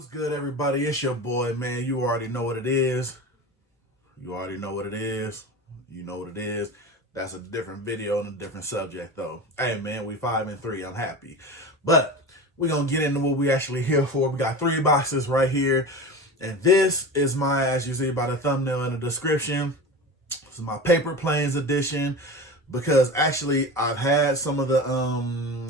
What's good, everybody? It's your boy, man. You already know what it is. You already know what it is. You know what it is. That's a different video and a different subject, though. Hey, man, we 5 and 3. I'm happy. But we're going to get into what we actually here for. We got 3 boxes right here. And this is my, as you see by the thumbnail in the description, this is my Paper Planes edition. Because actually, I've had some of the,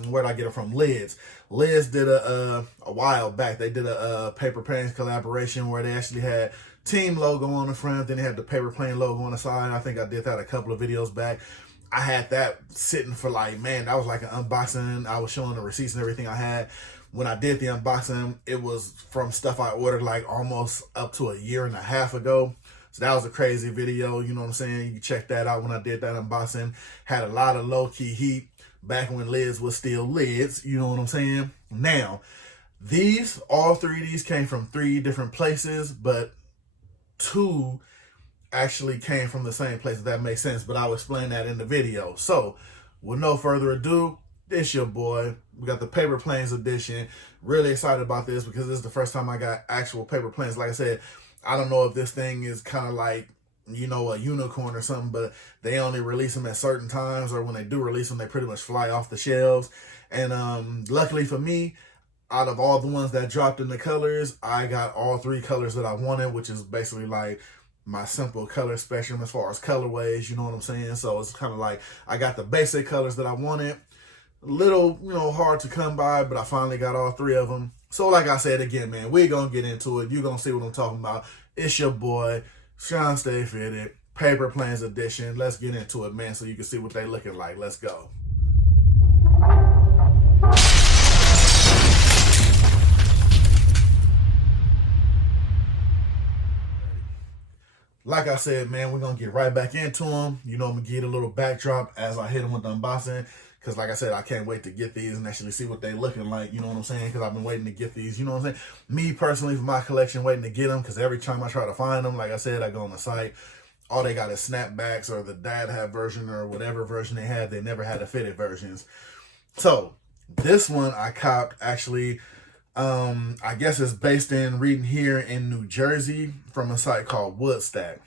where'd I get it from? Lids. Lids did a while back, they did a Paper Planes collaboration where they actually had team logo on the front, then they had the Paper Plane logo on the side. I think I did that a couple of videos back. I had that sitting for like, man, that was like an unboxing. I was showing the receipts and everything I had. When I did the unboxing, it was from stuff I ordered like almost up to a year and a half ago. So that was a crazy video, you know what I'm saying? You can check that out when I did that unboxing. Had a lot of low-key heat back when lids was still lids, you know what I'm saying? Now, all 3 of these came from 3 different places, but 2 actually came from the same place, if that makes sense, but I'll explain that in the video. So, with no further ado, this your boy. We got the Paper Planes edition. Really excited about this because this is the first time I got actual paper planes. Like I said, I don't know if this thing is kind of like, you know, a unicorn or something, but they only release them at certain times, or when they do release them, they pretty much fly off the shelves. And luckily for me, out of all the ones that dropped in the colors, I got all 3 colors that I wanted, which is basically like my simple color spectrum as far as colorways, you know what I'm saying? So it's kind of like I got the basic colors that I wanted. A little, you know, hard to come by, but I finally got all 3 of them. So like I said again, man, we're going to get into it. You're going to see what I'm talking about. It's your boy, Shawn.Stay.Fitted, Paper Planes edition. Let's get into it, man, so you can see what they looking like. Let's go. Like I said, man, we're going to get right back into them. You know, I'm going to get a little backdrop as I hit them with the unboxing. Because like I said, I can't wait to get these and actually see what they looking like, you know what I'm saying? Because I've been waiting to get these, you know what I'm saying? Me personally, for my collection, waiting to get them. Because every time I try to find them, like I said, I go on the site. All they got is snapbacks or the dad hat version or whatever version they had. They never had the fitted versions. So, this one I copped actually, I guess it's based in reading here in New Jersey from a site called Woodstack.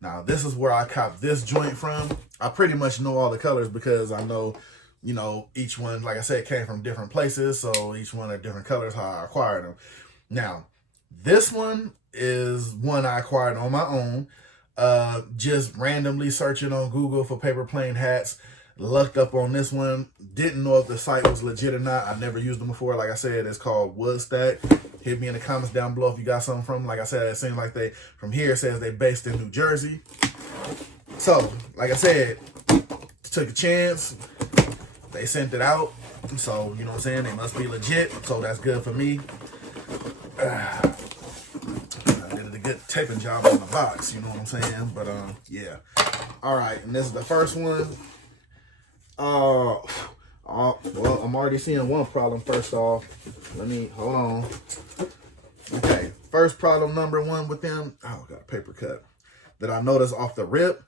Now, this is where I copped this joint from. I pretty much know all the colors because I know, you know, each one, like I said, came from different places. So each one are different colors, how I acquired them. Now, this one is one I acquired on my own. Just randomly searching on Google for paper plane hats. Lucked up on this one. Didn't know if the site was legit or not. I've never used them before. Like I said, it's called Woodstack. Hit me in the comments down below if you got something from them. Like I said, it seems like they, from here, it says they based in New Jersey. So, like I said, took a chance. They sent it out, so, you know what I'm saying, they must be legit, so that's good for me. I did a good taping job on the box, you know what I'm saying, but, yeah. All right, and this is the first one. Well, I'm already seeing one problem first off. Hold on. Okay, first problem number 1 with them, got a paper cut, that I noticed off the rip.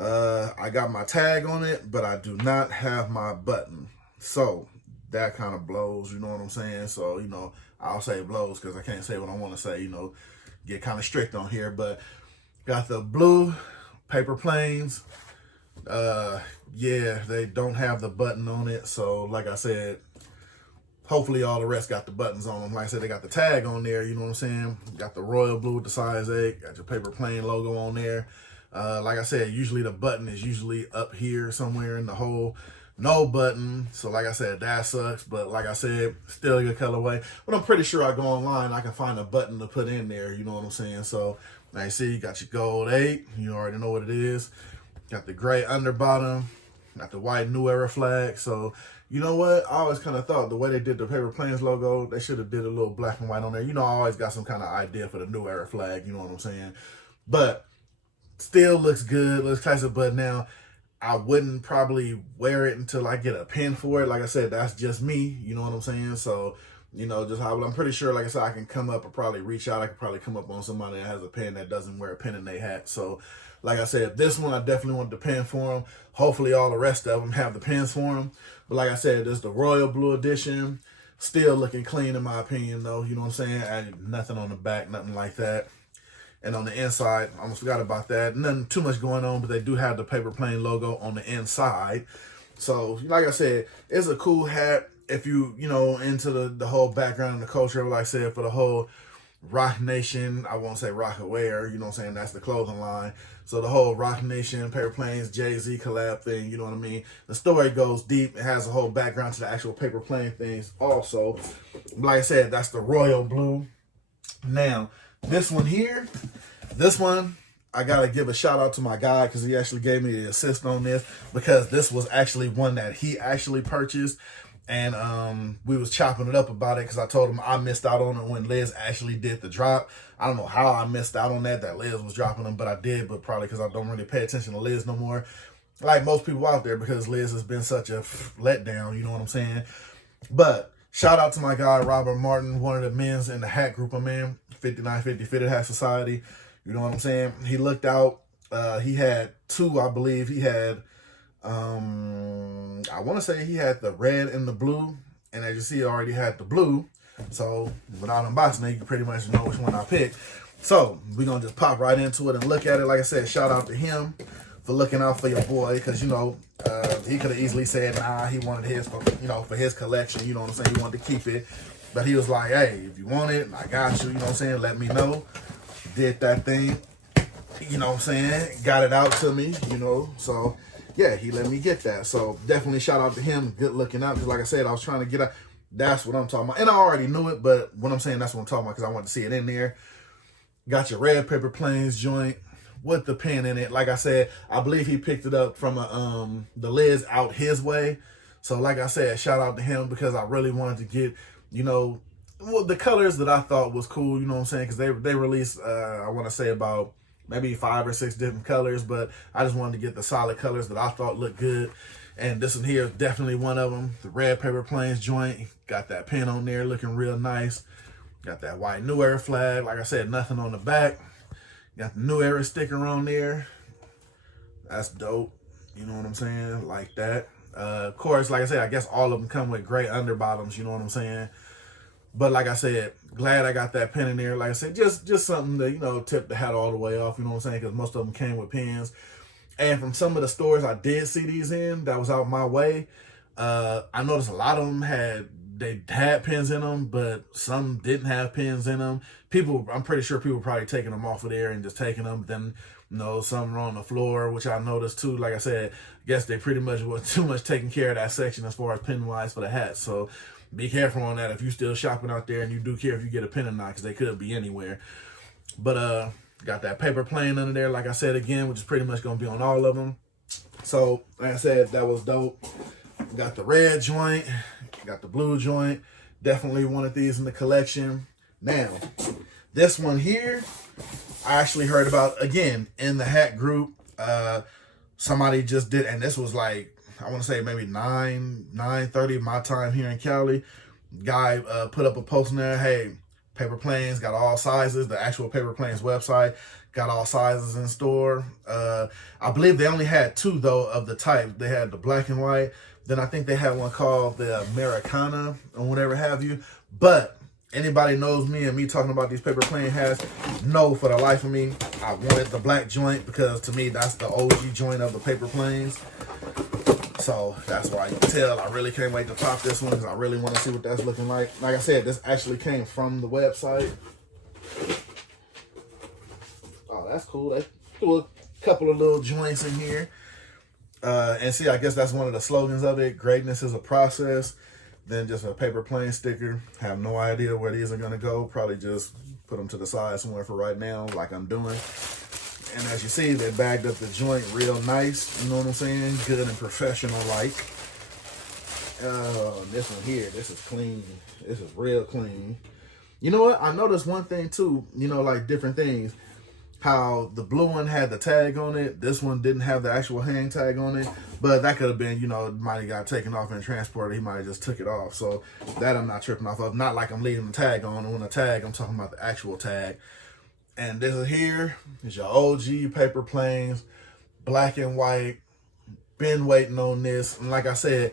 I got my tag on it, but I do not have my button. So that kind of blows, you know what I'm saying? So, you know, I'll say blows because I can't say what I want to say, you know, get kind of strict on here. But got the blue paper planes. Yeah, they don't have the button on it. So like I said, hopefully all the rest got the buttons on them. Like I said, they got the tag on there, you know what I'm saying? Got the royal blue with the size 8, got your paper plane logo on there. Like I said, usually the button is usually up here somewhere in the hole. No button. So like I said, that sucks. But like I said, still a good colorway. But I'm pretty sure I go online, I can find a button to put in there. You know what I'm saying? So now you see, you got your gold 8. You already know what it is. Got the gray underbottom. Got the white New Era flag. So you know what? I always kind of thought the way they did the Paper Planes logo, they should have did a little black and white on there. You know, I always got some kind of idea for the New Era flag. You know what I'm saying? But still looks good, looks classic, but now I wouldn't probably wear it until I get a pin for it. Like I said, that's just me, you know what I'm saying? So, you know, just how I'm pretty sure, like I said, I can come up or probably reach out. I could probably come up on somebody that has a pin that doesn't wear a pin in their hat. So, like I said, this one I definitely want the pin for them. Hopefully all the rest of them have the pins for them. But like I said, this is the Royal Blue Edition. Still looking clean in my opinion though, you know what I'm saying? Added nothing on the back, nothing like that. And on the inside, I almost forgot about that. Nothing too much going on, but they do have the paper plane logo on the inside. So, like I said, it's a cool hat if you know, into the whole background and the culture, like I said, for the whole Rock Nation. I won't say Rock Aware, you know what I'm saying? That's the clothing line. So the whole Rock Nation, Paper Planes, Jay-Z collab thing, you know what I mean? The story goes deep. It has a whole background to the actual paper plane things also. Like I said, that's the royal blue. Now, this one here, I got to give a shout out to my guy because he actually gave me the assist on this, because this was actually one that he actually purchased. And we was chopping it up about it because I told him I missed out on it when Liz actually did the drop. I don't know how I missed out on that Liz was dropping them, but I did, but probably because I don't really pay attention to Liz no more, like most people out there, because Liz has been such a letdown, you know what I'm saying? But shout out to my guy, Robert Martin, one of the men's in the hat group I'm in, 5950 Hat Society. You know what I'm saying? He looked out. He had two, I believe. He had, I want to say he had the red and the blue. And as you see, I already had the blue. So without unboxing it, you can pretty much know which one I picked. So we're going to just pop right into it and look at it. Like I said, shout out to him for looking out for your boy. Because, you know, he could have easily said, nah, he wanted his for, you know, for his collection. You know what I'm saying? He wanted to keep it. But he was like, hey, if you want it, I got you. You know what I'm saying? Let me know. Did that thing, you know what I'm saying, got it out to me, you know, so yeah, he let me get that. So definitely shout out to him, good looking out, because like I said, I was trying to get out. That's what I'm talking about, and I already knew it, but what I'm saying, that's what I'm talking about, because I wanted to see it in there. Got your red paper planes joint with the pen in it. Like I said, I believe he picked it up from the Liz out his way. So like I said, shout out to him, because I really wanted to get, you know, well, the colors that I thought was cool, you know what I'm saying? Because they released, I want to say about maybe 5 or 6 different colors, but I just wanted to get the solid colors that I thought looked good. And this one here is definitely one of them. The red paper planes joint, got that pen on there looking real nice. Got that white New Era flag. Like I said, nothing on the back. Got the New Era sticker on there. That's dope. You know what I'm saying? Like that. Of course, like I said, I guess all of them come with gray underbottoms, you know what I'm saying? But like I said, glad I got that pen in there. Like I said, just something to, you know, tip the hat all the way off, you know what I'm saying? Because most of them came with pens. And from some of the stores I did see these in that was out my way, I noticed a lot of them had pens in them, but some didn't have pens in them. I'm pretty sure people were probably taking them off of there and just taking them. Then, you know, some were on the floor, which I noticed too. Like I said, I guess they pretty much were too much taking care of that section as far as pen wise for the hats. So be careful on that if you're still shopping out there and you do care if you get a pen or not, because they could be anywhere. But got that paper plane under there, like I said again, which is pretty much going to be on all of them. So, like I said, that was dope. Got the red joint, got the blue joint. Definitely wanted these in the collection. Now, this one here, I actually heard about, again, in the hat group. Somebody just did, and this was like, I want to say maybe 9:30 my time here in Cali. Guy put up a post in there, hey, paper planes got all sizes. The actual Paper Planes website got all sizes in store. I believe they only had 2 though of the type. They had the black and white. Then I think they had one called the Americana or whatever have you. But anybody knows me and me talking about these paper plane hats, know for the life of me, I wanted the black joint, because to me that's the OG joint of the paper planes. So that's why you can tell I really can't wait to pop this one, because I really want to see what that's looking like. Like I said, this actually came from the website. Oh, that's cool. They threw a couple of little joints in here. And see, I guess that's one of the slogans of it. Greatness is a process. Then just a paper plane sticker. Have no idea where these are going to go. Probably just put them to the side somewhere for right now, like I'm doing. And as you see, they bagged up the joint real nice. You know what I'm saying? Good and professional like. This one here, this is clean. This is real clean. You know what? I noticed one thing too, you know, like different things. How the blue one had the tag on it. This one didn't have the actual hang tag on it. But that could have been, you know, it might have got taken off and transported. He might have just took it off. So that I'm not tripping off of. Not like I'm leaving the tag on. And when the tag, I'm talking about the actual tag. And this is here is your OG paper planes, black and white. Been waiting on this. And like I said,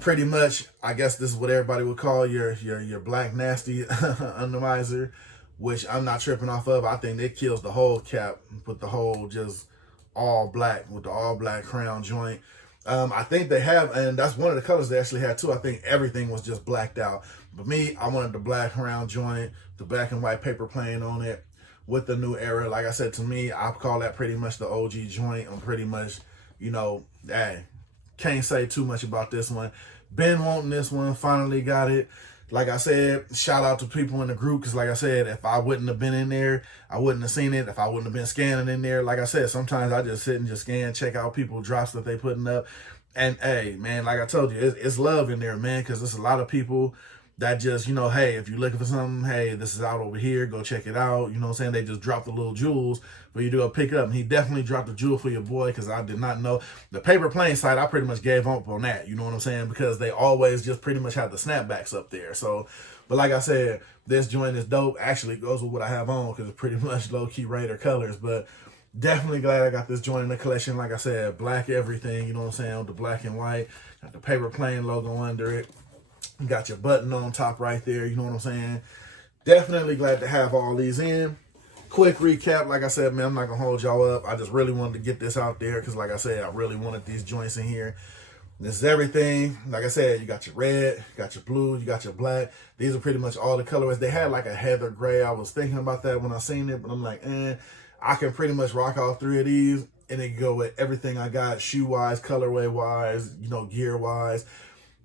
pretty much, I guess this is what everybody would call your black nasty atomizer, which I'm not tripping off of. I think it kills the whole cap with the whole just all black with the all black crown joint. I think they have, and that's one of the colors they actually had too. I think everything was just blacked out. But me, I wanted the black crown joint, the black and white paper plane on it with the new era. Like I said, to me, I call that pretty much the OG joint. I'm pretty much, hey, can't say too much about this one. Been wanting this one, finally got it. Like I said, shout out to people in the group, because like I said, if I wouldn't have been in there, I wouldn't have seen it. If I wouldn't have been scanning in there, like I said, sometimes I just sit and just scan, check out people drops that they putting up. And hey, man, like I told you, it's love in there, man, because there's a lot of people that just, hey, if you're looking for something, hey, this is out over here, go check it out. You know what I'm saying? They just drop the little jewels for you to go pick up. And he definitely dropped a jewel for your boy, because I did not know. The paper plane side, I pretty much gave up on that. You know what I'm saying? Because they always just pretty much have the snapbacks up there. So, but like I said, this joint is dope. Actually, it goes with what I have on, because it's pretty much low-key Raider colors. But definitely glad I got this joint in the collection. Like I said, black everything, you know what I'm saying? With the black and white. Got the paper plane logo under it. You got your button on top right there, you know what I'm saying? Definitely glad to have all these in. Quick recap, like I said, man, I'm not going to hold y'all up. I just really wanted to get this out there because, like I said, I really wanted these joints in here. This is everything. Like I said, you got your red, you got your blue, you got your black. These are pretty much all the colorways. They had like a heather gray. I was thinking about that when I seen it, but I'm like, I can pretty much rock all three of these, and it can go with everything I got, shoe-wise, colorway-wise, gear-wise.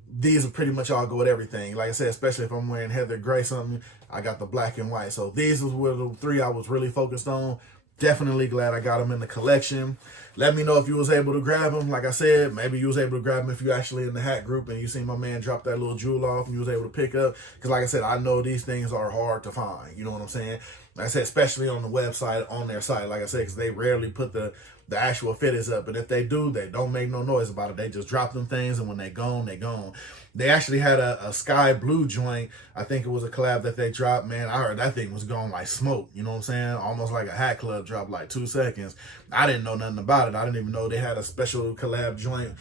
These will pretty much all go with everything. Like I said, especially if I'm wearing heather gray something, I got the black and white. So these were the three I was really focused on. Definitely glad I got them in the collection. Let me know if you was able to grab them. Like I said, maybe you was able to grab them if you actually in the hat group and you seen my man drop that little jewel off and you was able to pick up. Because like I said, I know these things are hard to find. You know what I'm saying? Like I said, especially on the website, on their site. Like I said, because they rarely put the actual fitteds up. But if they do, they don't make no noise about it. They just drop them things, and when they gone, they gone. They actually had a sky blue joint. I think it was a collab that they dropped. Man, I heard that thing was going like smoke. You know what I'm saying? Almost like a hat club dropped like 2 seconds. I didn't know nothing about it. I didn't even know they had a special collab joint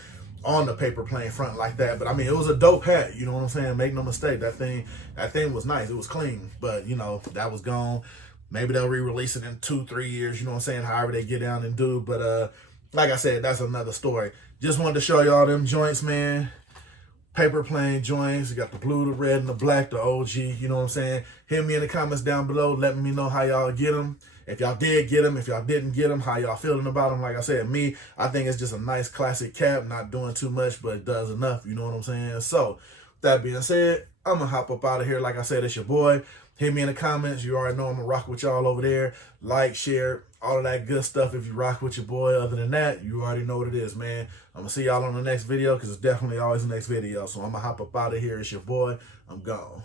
on the paper plane front like that. But I mean, it was a dope hat. You know what I'm saying? Make no mistake. That thing was nice. It was clean. But that was gone. Maybe they'll re-release it in 2-3 years, you know what I'm saying, however they get down and do. But like I said, that's another story. Just wanted to show y'all them joints, man. Paper plane joints. You got the blue, the red, and the black, the OG, you know what I'm saying? Hit me in the comments down below, letting me know how y'all get them. If y'all did get them, if y'all didn't get them, how y'all feeling about them. Like I said, I think it's just a nice classic cap, not doing too much, but it does enough, you know what I'm saying? So, with that being said, I'm going to hop up out of here. Like I said, it's your boy. Hit me in the comments. You already know I'm going to rock with y'all over there. Like, share, all of that good stuff if you rock with your boy. Other than that, you already know what it is, man. I'm going to see y'all on the next video, because it's definitely always the next video. So I'm going to hop up out of here. It's your boy. I'm gone.